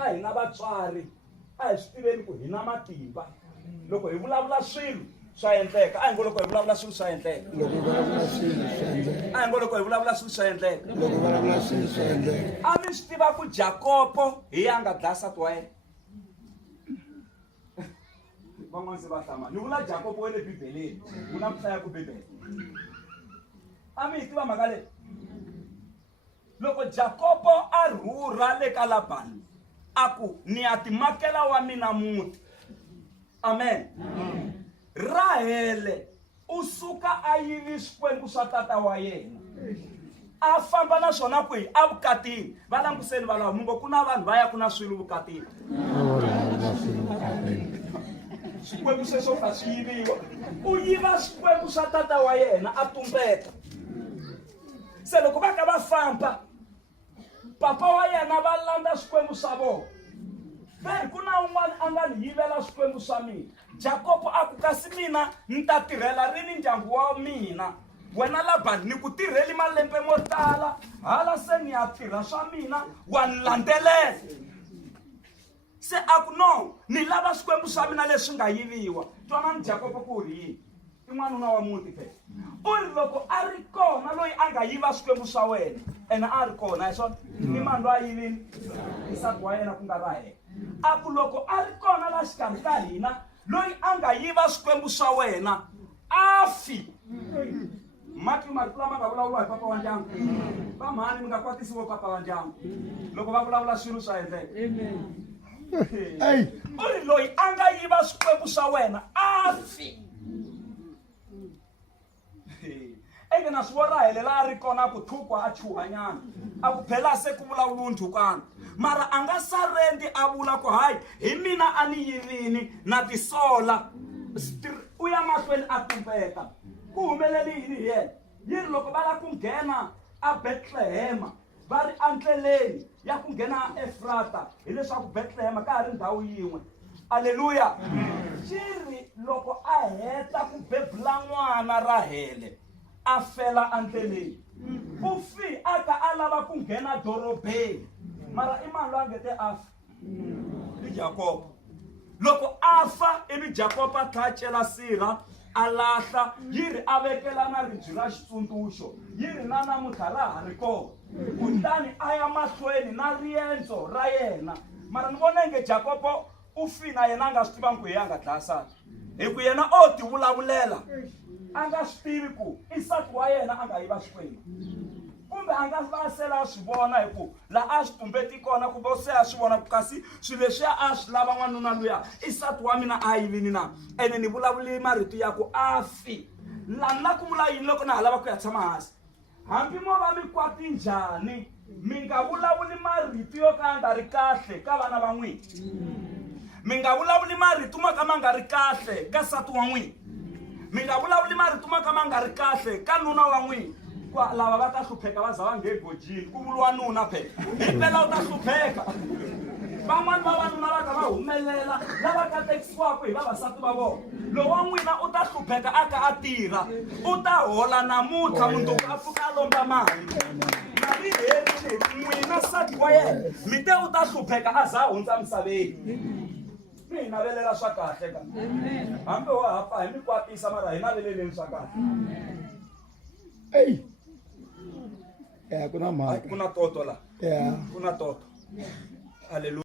ka hina vatswari a hi swi tiveni ku hina matimba loko hi vulavula swilo swa endleka a hi ngo loko hi vulavula swilo swa endleka a hi ngo loko hi vulavula swilo swa endleka a mi swi tiva ku Jakopo hi yanga dlaya nsati wa yena van'wana se va hlamala ni vula Jakopo wa le bibeleni ku na muhlaya ku bibele a mi hi tiva mhaka leyi loko Jakopo a rhurha le ka Labani aku ni ya timakela wa mina muti amen Rahele usuka a yivi swikwembu swa tata wa yena a famba na swona kwihi a vukatini va languseni valava mungo ku na vanhu va ya ku na swilo vukatini swikwembu sweswo ka swi yiviwa u yiva swikwembu swa tata wa yena a tumbeta se loko va ka va famba papa wa yena va landza swikwembu swa vona veri ku na un'wana a nga ni yivela swikwembu swa mina Jakopo a ku kasi mina ni ta tirhela rini ndyangu wa mina wena Labani ni ku tirheli malembe mo tala hala se ni ya tirha swa mina wa ni landzelela se a ku no ni lava swikwembu swa mina leswi nga yiviwa twanani Jakopo ku ri yini i n'wanuna wa muti phela u ri loko a ri kona loyi a nga yiva swikwembu swa wena ene a ri kona hi swona ni mani loyi a yivini nsati wa yena ku nga Rahele a ku loko a ri kona la xikarhi ka hina loyi a nga yiva swikwembu swa wena a fi mati marito lama nga vulavuriwa hi papa wa ndyangu va mhani mi nga kwatisiwo papa wa ndyangu loko va vulavula swilo swa endleka u ri loyi a nga yiva swikwembu swa wena a fi enge na swi vo Rahele la a ri kona ku thukwa a chuhanyana a ku phela se ku vulavuriwa nthukana mara a nga sarendi a vula ku hayi hi mina a ni yivini na tisola u ya mahlweni a tumbeta ku humeleli yini hi yena yi ri loko va la ku nghena a Bethlehema va ri andleleni ya ku nghena Efrata hileswaku Bethlehema ka ha ri ndhawu yin'we aleluya xi ri loko a heta ku bebula n'wana Rahele a fela andleleni u fi a ka a lava ku nghena dorobeni mara i mani loyi a ngete a fa i Jakopo loko a fa ivi Jakopo a tlhacela sirha a lahla yi ri a vekela na ribye ra xitsundzuxo yi ri na namuntlha ra ha ri kona kutani a ya mahlweni na riendzo ra yena mara ni vona nge Jakopo u fi na yena a nga swi tivangi ku hi a nga dlaya nsati hi ku yena o ti vulavulela a nga swi tivi ku i nsati wa yena a nga yiva swikwembu kumbe a nga vasela a swi vona hi ku la a swi tumbeti kona ku vo se a swi vona kasi swilo leswiya a swi lava n'wanuna luya i nsati wa mina a yivini na ene ni vulavuli marito ya ku a fi lani na ku vula yini loko na ha lava ku ya tshama hansi hambi mo va mi kwati njhani mi nga vulavuli marito yo ka ya nga ri kahle ka vana va n'wina mi nga vulavuli marito mo ka ma nga ri kahle ka nsati wa n'wina mi nga vulavuli marito mo ka ma nga ri kahle ka nuna wa n'wina lava va ta hlupheka va za va nge gojini ku vuliwa nuna phela himpela u ta hlupheka van'wani vavanuna va ta va humelela lava katekisiwaka hi vavasati va vona lowu wa n'wina u ta hlupheka a ka a tirha u ta hola namuntlha mundzuku a pfuka a lomba mali mali herile n'wina nsati wa yena mi te u ta hlupheka a za hundza misaveni mi hi navelela swa kahle ka hambi wa hapa hi mi kwatisa mara hi naveleleni swa kahle kuna mhaka kuna toto la yeah kuna toto haleluya